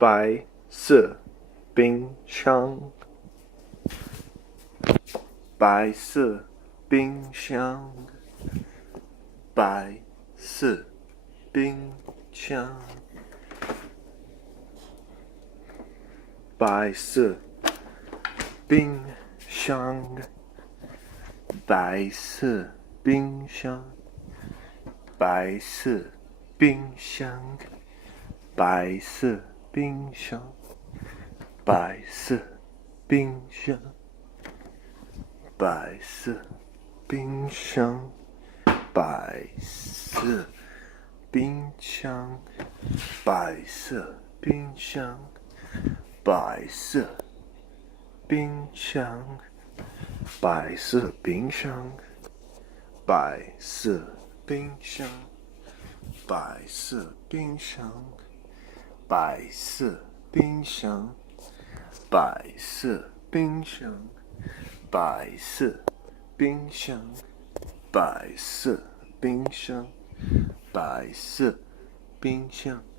白色冰箱，白色冰箱，白色冰箱，白色冰箱，白色冰箱，白色冰箱，白色冰箱，白色冰箱，白色冰箱，白色冰箱，白色冰箱，白色冰箱，白色冰箱，白色冰箱，白色冰箱，白色冰箱，白色冰箱，白色冰箱，白色冰箱，白色冰箱。